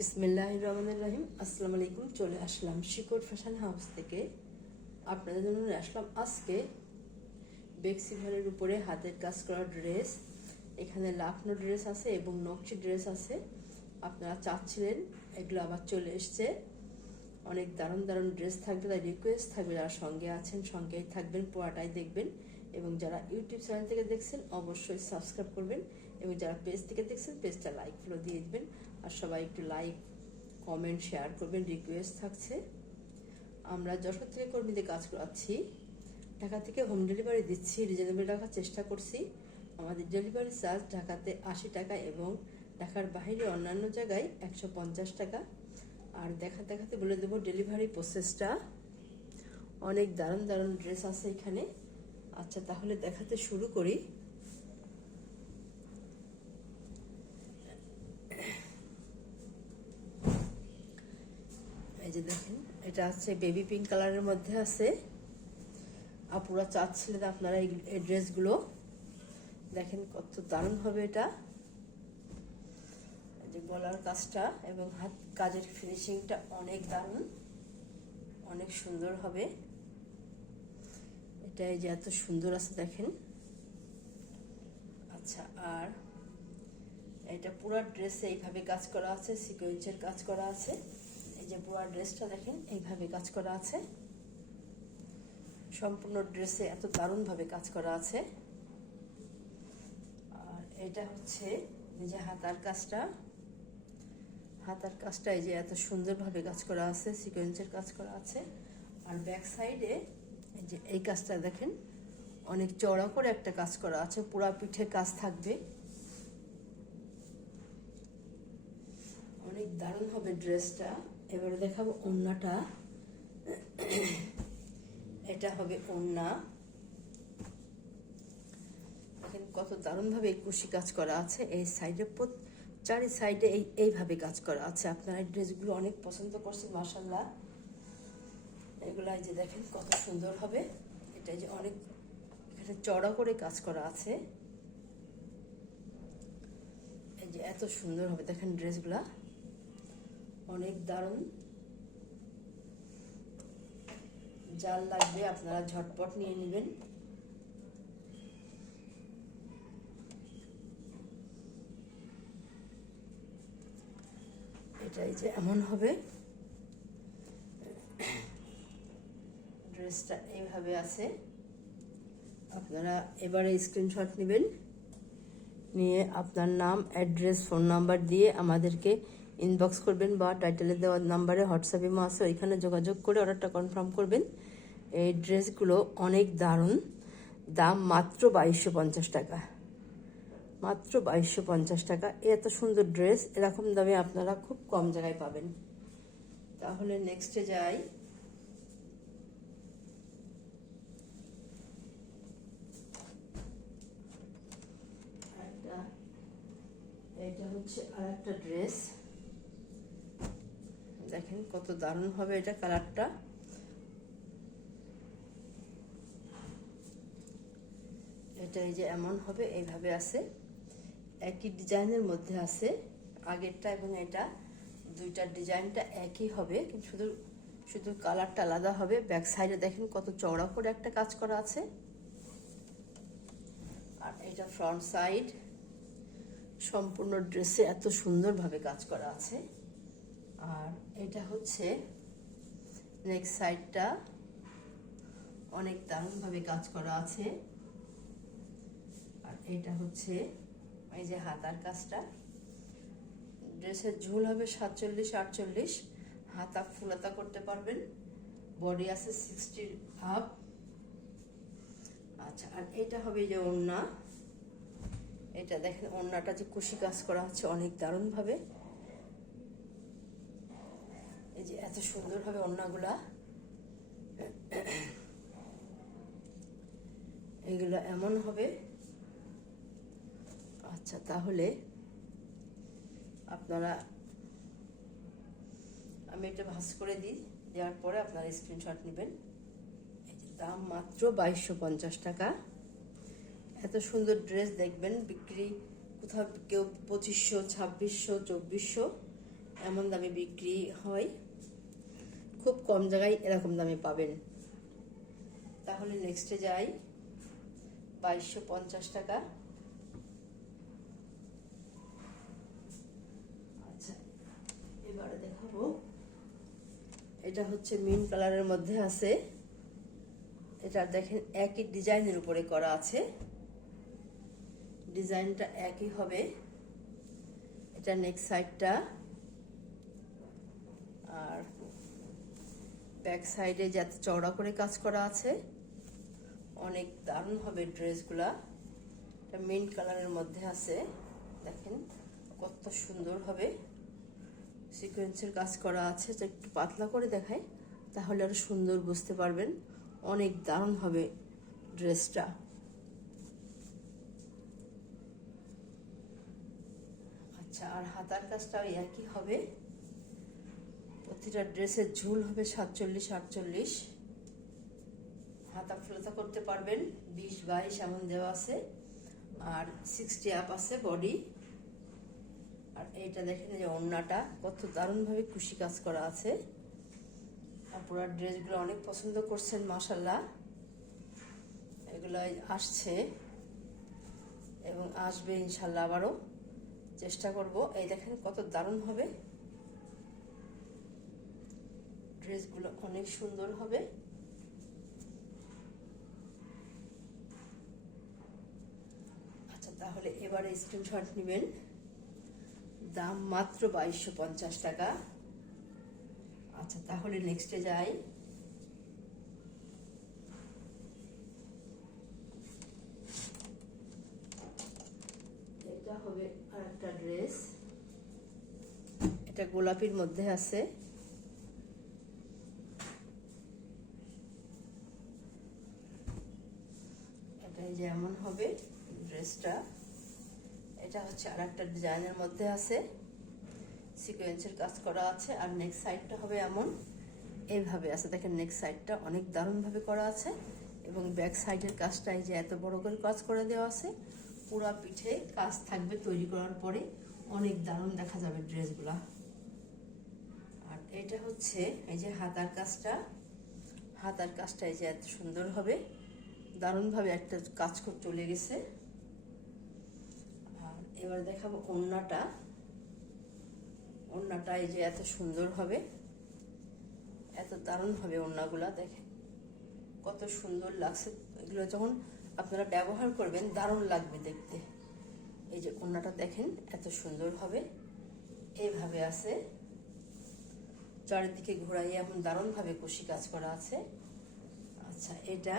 বিসমিল্লাহির রহমানির রহিম। আসসালামু আলাইকুম। চলে আসলাম শিকড় ফ্যাশন হাউস থেকে। আপনাদের জন্য নিয়ে আসলাম আজকে বেক্সিভারের উপরে হাতের কাজ করা ড্রেস। এখানে লাখনো ড্রেস আছে এবং নকশি ড্রেস আছে। আপনারা চাচ্ছিলেন, এগুলো আবার চলে এসছে। অনেক দারুণ দারুণ ড্রেস থাকবে, তাই রিকোয়েস্ট থাকবে যারা সঙ্গে আছেন সঙ্গেই থাকবেন, পুরাটাই দেখবেন। এবং যারা ইউটিউব চ্যানেল থেকে দেখছেন অবশ্যই সাবস্ক্রাইব করবেন, এবং যারা পেজ থেকে দেখছেন পেজটা লাইক ফলো দিয়ে দিবেন। আর সবাই একটু লাইক কমেন্ট শেয়ার করবেন, রিকোয়েস্ট থাকছে। আমরা যশোর থেকে কর্মীদের কাজ করাচ্ছি, ঢাকা থেকে হোম ডেলিভারি দিচ্ছি, রিজনেবল রাখার চেষ্টা করছি। আমাদের ডেলিভারি চার্জ ঢাকাতে 80 টাকা এবং ঢাকার বাইরে অন্যান্য জায়গায় 150 টাকা। আর দেখাতে বলে দেবো ডেলিভারি প্রসেসটা। অনেক দারুণ দারুণ ড্রেস আছে এখানে। আচ্ছা, তাহলে দেখাতে শুরু করি। এই যে দেখেন, এটা আছে বেবি পিঙ্ক কালারের মধ্যে আছে। আপুরা চাচ্ছিলেন আপনারা এই ড্রেসগুলো দেখেন, কত দারুণ হবে এটা। এই যে গলার কাজটা এবং হাত কাজের ফিনিশিংটা অনেক দারুণ, অনেক সুন্দর হবে এটা। এই যে এত সুন্দর আছে দেখেন। আচ্ছা, আর এটা পুরো ড্রেসে এইভাবে কাজ করা আছে, সিকোয়েন্সের কাজ করা আছে। এই যে পুরো ড্রেসটা দেখেন এইভাবে কাজ করা আছে, সম্পূর্ণ ড্রেসে এত দারুণভাবে কাজ করা আছে। আর এটা হচ্ছে এই যে হাতার কাজটা, এই যে এত সুন্দরভাবে কাজ করা আছে, সিকোয়েন্সের কাজ করা আছে। আর ব্যাক সাইডে এই যে এই কাজটা দেখেন, অনেক চড়া করে একটা কাজ করা আছে, পুরা পিঠে কাজ থাকবে। অনেক দারুণ হবে ড্রেসটা। এবারে দেখাবো ওড়নাটা। এটা হবে ওড়না, দেখেন কত দারুণভাবে এই কুশি কাজ করা আছে। এই সাইডে চারি সাইডে এইভাবে কাজ করা আছে। আপনারা এই ড্রেসগুলো অনেক পছন্দ করছেন মাশাআল্লাহ। এগুলো এই যে দেখেন কত সুন্দর হবে। এটা যে অনেক এখানে চড়া করে কাজ করা আছে। এই যে এত সুন্দর হবে দেখেন ড্রেসগুলা, অনেক দারুণ। যার লাগবে আপনারা ঝটপট নিয়ে নেবেন। এটাই যে এমন হবে, ড্রেসটা এইভাবে আছে। আপনারা এবারে স্ক্রিনশট নেবেন, নিয়ে আপনার নাম, অ্যাড্রেস, ফোন নাম্বার দিয়ে আমাদেরকে ইনবক্স করবেন, বা টাইটেলে দেওয়ার নাম্বারে হোয়াটসঅ্যাপ ইমো আছে, ওইখানে যোগাযোগ করে অর্ডারটা কনফার্ম করবেন। এই ড্রেসগুলো অনেক দারুণ, দাম মাত্র 2250 টাকা, মাত্র 2250 টাকা। এত সুন্দর ড্রেস এরকম দামে আপনারা খুব কম জায়গায় পাবেন। তাহলে নেক্সটে যাই। এটা হচ্ছে আর একটা ড্রেস, দেখেন কত দারুণ হবে এটা কালারটা। এটা এই যে এমন হবে, এইভাবে আছে, একই ডিজাইনের মধ্যে আছে। আগেরটা এবং এটা দুইটার ডিজাইনটা একই হবে, কিন্তু শুধু শুধু কালারটা আলাদা হবে। ব্যাক সাইডে দেখেন কত চওড়া করে একটা কাজ করা আছে। আর এটা ফ্রন্ট সাইড, সম্পূর্ণ ড্রেসে এত সুন্দরভাবে কাজ করা আছে। আর এটা হচ্ছে নেক্সট সাইডটা, অনেক দারুণভাবে কাজ করা আছে। আর এটা হচ্ছে এই যে হাতার কাজটা। ড্রেসের ঝুল হবে 47-48, হাতা ফুলাতা করতে পারবেন। বডি আছে 60 আপ। আচ্ছা, আর এটা হবে যে ওড়না। এটা দেখেন ওড়নাটা যে কুশি কাজ করা হচ্ছে অনেক দারুণভাবে। এই যে এত সুন্দর হবে ওড়নাগুলা, এগুলো এমন হবে। আচ্ছা, তাহলে আপনারা, আমি এটা ভাঁজ করে দিই, দেওয়ার পরে আপনারা স্ক্রিনশট নেবেন। এই যে দাম মাত্র 2250 টাকা। এত সুন্দর ড্রেস দেখবেন বিক্রি কোথাও কেউ 2500, 2600, 2400, এমন দামে বিক্রি হয়, খুব কম জায়গায় এরকম দামে পাবেন। তাহলে নেক্সটে যাই, 2250 টাকা। আচ্ছা, এবারে দেখাবো, এটা হচ্ছে মিন্ট কালারের মধ্যে আছে। এটা দেখেন একই ডিজাইনের উপরে করা আছে, ডিজাইনটা একই হবে। এটা নেক সাইডটা, আর ব্যাক সাইডে যাতে চওড়া করে কাজ করা আছে, অনেক দারুণ হবে ড্রেসগুলা। এটা মিন্ট কালারের মধ্যে আছে, দেখেন কত সুন্দর হবে। সিকোয়েন্সের কাজ করা আছে, তো একটু পাতলা করে দেখাই তাহলে আরো সুন্দর বুঝতে পারবেন। অনেক দারুণ হবে ড্রেসটা। আচ্ছা, আর হাতার কাজটাও একই হবে। প্রতিটা ড্রেসের ঝুল হবে 47-48। হাতা ফুলাতা করতে পারবেন, 20-22 এমন দেওয়া আছে, আর 60 আপ আছে বডি। আর এইটা দেখেন যে ওড়নাটা কত দারুণভাবে কুশি কাজ করা আছে। আর পুরো ড্রেসগুলো অনেক পছন্দ করছেন মাশাআল্লাহ। এগুলো আসছে এবং আসবে ইনশাল্লাহ, আবারও চেষ্টা করব। এই দেখেন কত দারুণ হবে, ড্রেসগুলো অনেক সুন্দর হবে। আচ্ছা, তাহলে এবারে স্ক্রিনশট নেবেন। দাম মাত্র 2250 টাকা। আচ্ছা, তাহলে নেক্সটে যাই। এটা হবে আরেকটা ড্রেস, এটা গোলাপির মধ্যে আছে। এটাই যেমন হবে ড্রেসটা। এটা হচ্ছে আরেকটা ডিজাইনের মধ্যে আছে, সিকোয়েন্সের কাজ করা আছে। আর নেক্সট সাইডটা হবে এমন, এইভাবে আছে দেখেন। নেক্সট সাইডটা অনেক দারুণভাবে করা আছে, এবং ব্যাক সাইডের কাজটাই যে এত বড় করে কাজ করে দেওয়া আছে। পুরা পিঠে কাজ থাকবে, তৈরি করার পরে অনেক দারুণ দেখা যাবে ড্রেসগুলা। আর এটা হচ্ছে এই যে হাতার কাজটা, হাতার কাজটা এই যে এত সুন্দর হবে, দারুণভাবে একটা কাজ করে চলে গেছে। আর এবার দেখাবো ওড়নাটা। ওড়নাটা এই যে এত সুন্দর হবে, এত দারুণ হবে ওড়নাগুলা। দেখেন কত সুন্দর লাগছে, এগুলো যখন আপনারা ব্যবহার করবেন দারুণ লাগবে দেখতে। এই যে ওড়নাটা দেখেন এত সুন্দর হবে, এইভাবে আছে, চারিদিকে ঘোরাই এমন দারুণভাবে কুশি কাজ করা আছে। আচ্ছা, এটা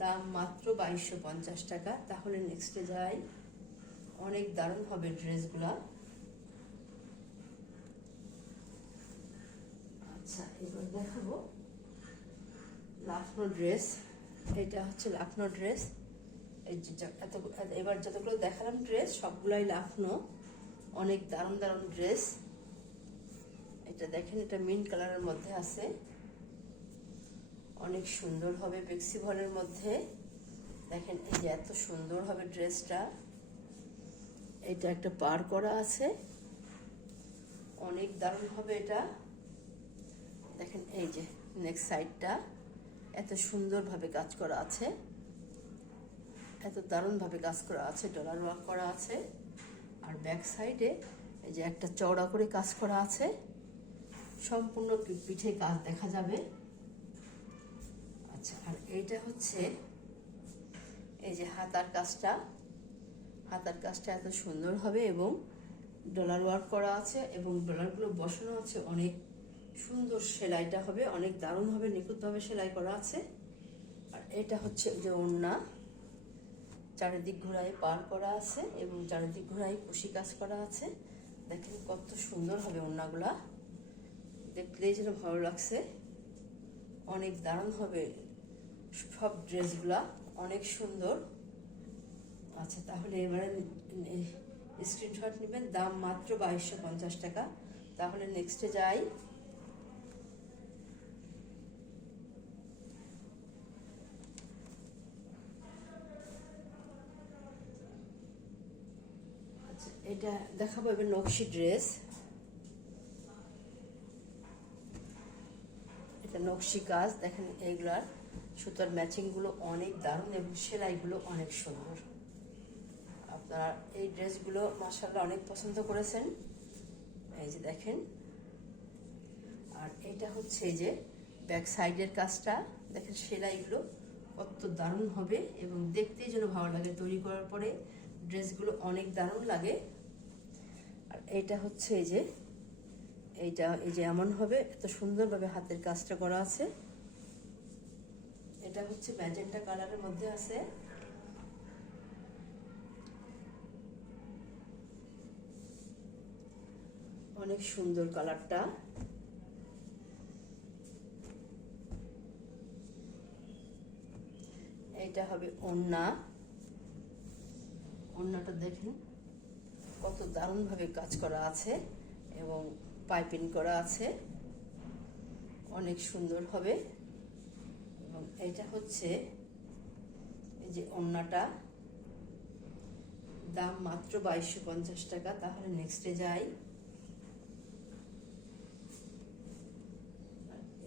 দাম মাত্র 2250 টাকা। তাহলে নেক্সটে যাই, অনেক দারুণ হবে ড্রেসগুলা। আচ্ছা, এবার দেখাবো লাখনো ড্রেস। এটা হচ্ছে লাখনো ড্রেস। এই যে এবার যতগুলো দেখালাম ড্রেস সবগুলাই লাখনো, অনেক দারুণ দারুণ ড্রেস। এটা দেখেন, এটা মিন্ট কালারের মধ্যে আছে, অনেক সুন্দর হবে বেক্সি ভলের মধ্যে। দেখেন এই যে এত সুন্দর হবে ড্রেসটা। এটা একটা পার করা আছে, অনেক দারুণ হবে এটা। দেখেন এই যে নেক্সট সাইডটা এত সুন্দরভাবে কাজ করা আছে, এত দারুণভাবে কাজ করা আছে, ডলার ওয়ার্ক করা আছে। আর ব্যাক সাইডে এই যে একটা চওড়া করে কাজ করা আছে, সম্পূর্ণ পিঠে কাজ দেখা যাবে। আচ্ছা, আর এইটা হচ্ছে এই যে হাতার কাজটা, হাতার কাজটা এত সুন্দর হবে এবং ডলার ওয়ার্ক করা আছে, এবং ডলারগুলো বসানো আছে, অনেক সুন্দর সেলাইটা হবে, অনেক দারুণ হবে, নিখুঁতভাবে সেলাই করা আছে। আর এটা হচ্ছে যে ওড়না, চারিদিক ঘোড়ায় পার করা আছে এবং চারিদিক ঘোড়ায় কুশি কাজ করা আছে। দেখেন কত সুন্দর হবে ওড়নাগুলা, দেখলেই যেন ভালো লাগছে, অনেক দারুণ হবে সব ড্রেসগুলা, অনেক সুন্দর। আচ্ছা, তাহলে এবারে স্ক্রিনশট নেবেন। দাম মাত্র 2250 টাকা। তাহলে নেক্সটে যাই। আচ্ছা, এটা দেখাবো এবার নকশি ড্রেস। একটা নকশি কাজ দেখেন, এইগুলার সুতার ম্যাচিংগুলো অনেক দারুণ এবং সেলাইগুলো অনেক সুন্দর। আপনারা এই ড্রেসগুলো মাশাআল্লাহ অনেক পছন্দ করেছেন। এই যে দেখেন, আর এটা হচ্ছে এই যে ব্যাক সাইডের কাজটা দেখেন, সেলাইগুলো কত দারুণ হবে এবং দেখতেই যেন ভালো লাগে। তৈরি করার পরে ড্রেসগুলো অনেক দারুণ লাগে। আর এটা হচ্ছে এই যে এই যে এমন হবে, এত সুন্দরভাবে হাতের কাজটা করা আছে। এটা হচ্ছে ম্যাজেন্টা কালারের মধ্যে আছে। অনেক সুন্দর কালারটা। এটা হবে ওড়নাটা দেখেন কত দারুণ ভাবে কাজ করা আছে এবং পাইপিং করা আছে, অনেক সুন্দর হবে। এবং এটা হচ্ছে এই যে ওড়নাটা, দাম মাত্র 2250 টাকা। তাহলে নেক্সটে যাই।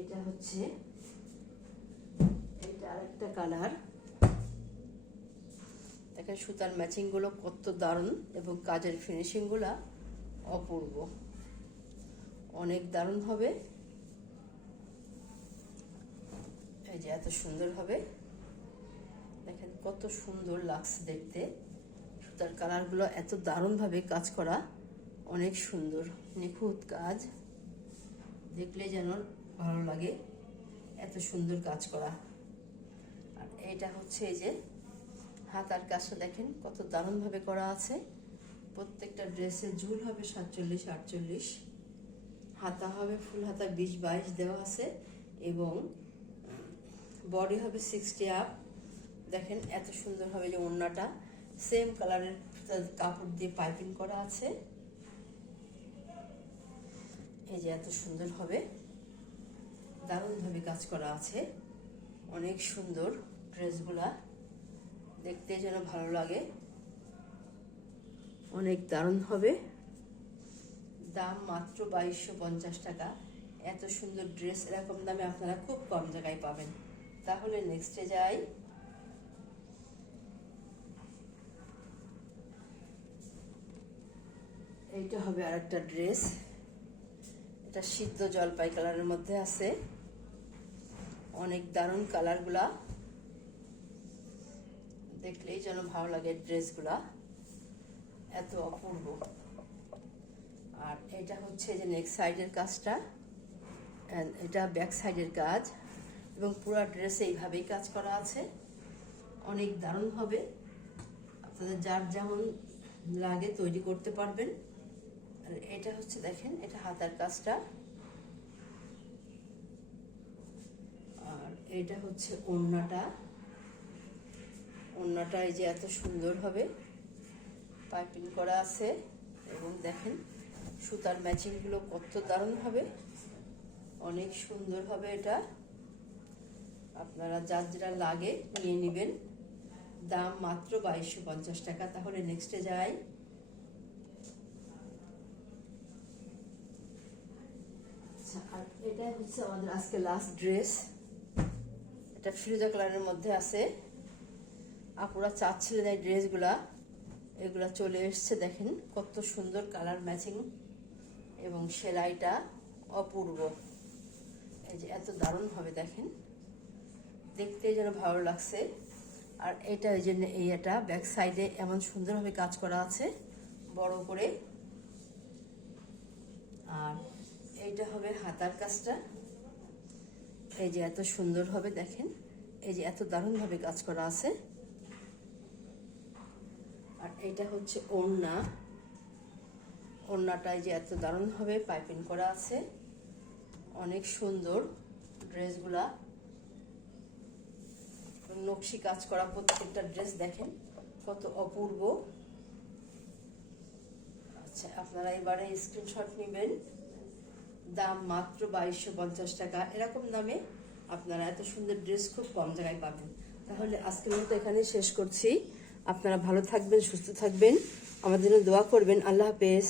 এটা হচ্ছে এটা আরেকটা কালার দেখেন, সুতার ম্যাচিং গুলো কত দারুণ এবং কাজের ফিনিশিং গুলা অপূর্ব, অনেক দারুণ হবে। এই যে এত সুন্দর হবে দেখেন, কত সুন্দর লাগছে দেখতে। সুতার কালার গুলো এত দারুণ ভাবে কাজ করা, অনেক সুন্দর নিখুঁত কাজ, দেখলে যেন ভালো লাগে, এত সুন্দর কাজ করা। আর এটা হচ্ছে এই যে হাতার কাজটা দেখেন কত দারুণ ভাবে করা আছে। প্রত্যেকটা ড্রেসের ঝুল হবে 47-48, হাতা হবে ফুল হাতা 20-22 দেওয়া আছে এবং বডি হবে 60 আপ। দেখেন এত সুন্দর হবে। যে ওড়নাটা সেম কালারের কাপড় দিয়ে পাইপিং করা আছে। এই যে এত সুন্দর হবে, দারুণ ভাবে কাজ করা আছে, অনেক সুন্দর। ড্রেসগুলা দেখতে যেন ভালো লাগে, অনেক দারুণ হবে। দাম মাত্র 2250 টাকা। এত সুন্দর ড্রেস এরকম দামে আপনারা খুব কম জায়গায় পাবেন। তাহলে নেক্সটে যাই। এইটা হবে আরেকটা ড্রেস, এটা সিদ্ধ জলপাই কালারের মধ্যে আছে, অনেক দারুণ কালারগুলা, দেখলেই যেন ভালো লাগে। ড্রেসগুলা এত অপূর্ব। আর এটা হচ্ছে যে নেক সাইডের কাজটা, এটা ব্যাক সাইডের কাজ এবং পুরো ড্রেসে এইভাবেই কাজ করা আছে, অনেক দারুণ হবে। আপনাদের যার যেমন লাগে তৈরি করতে পারবেন। আর এটা হচ্ছে দেখেন, এটা হাতার কাজটা। আর এটা হচ্ছে ওড়নাটা এই যে এত সুন্দর হবে, পাইপিং করা আছে এবং দেখেন সুতার ম্যাচিং গুলো কত দারুণ হবে, অনেক সুন্দর হবে। এটা আপনারা যার যেটা লাগে নিয়ে নেবেন। দাম মাত্র 2250 টাকা। তাহলে নেক্সটে যাই। আর এটা হচ্ছে আমাদের আজকে লাস্ট ড্রেস, এটা ফিরোজা কালারের মধ্যে আছে। আপুরা চাচ্ছিলেন এই ড্রেসগুলা, এগুলা চলে এসছে। দেখেন কত সুন্দর কালার ম্যাচিং এবং সেলাইটা অপূর্ব। এই যে এত দারুণ হবে দেখেন, দেখতে যেন ভালো লাগছে। আর এটা এই জন্য এটা ব্যাক সাইডে এমন সুন্দরভাবে কাজ করা আছে বড় করে। আর এইটা হবে হাতার কাজটা, এই যে এত সুন্দর হবে দেখেন, এই যে এত দারুণ ভাবে কাজ করা আছে। আর এইটা হচ্ছে ওড়নাটাই যে এত দারুণ ভাবে পাইপিং করা আছে, অনেক সুন্দর ড্রেসগুলা, নকশি কাজ করা প্রত্যেকটা ড্রেস দেখেন কত অপূর্ব। আচ্ছা, আপনারা এবারে স্ক্রিনশট নেবেন। দাম মাত্র 2250 টাকা। এরকম দামে আপনারা এত সুন্দর ড্রেস খুব কম জায়গায় পাবেন। তাহলে আজকের মতো এখানে শেষ করছি। আপনারা ভালো থাকবেন, সুস্থ থাকবেন, আমাদের জন্য দোয়া করবেন। আল্লাহ হাফেজ।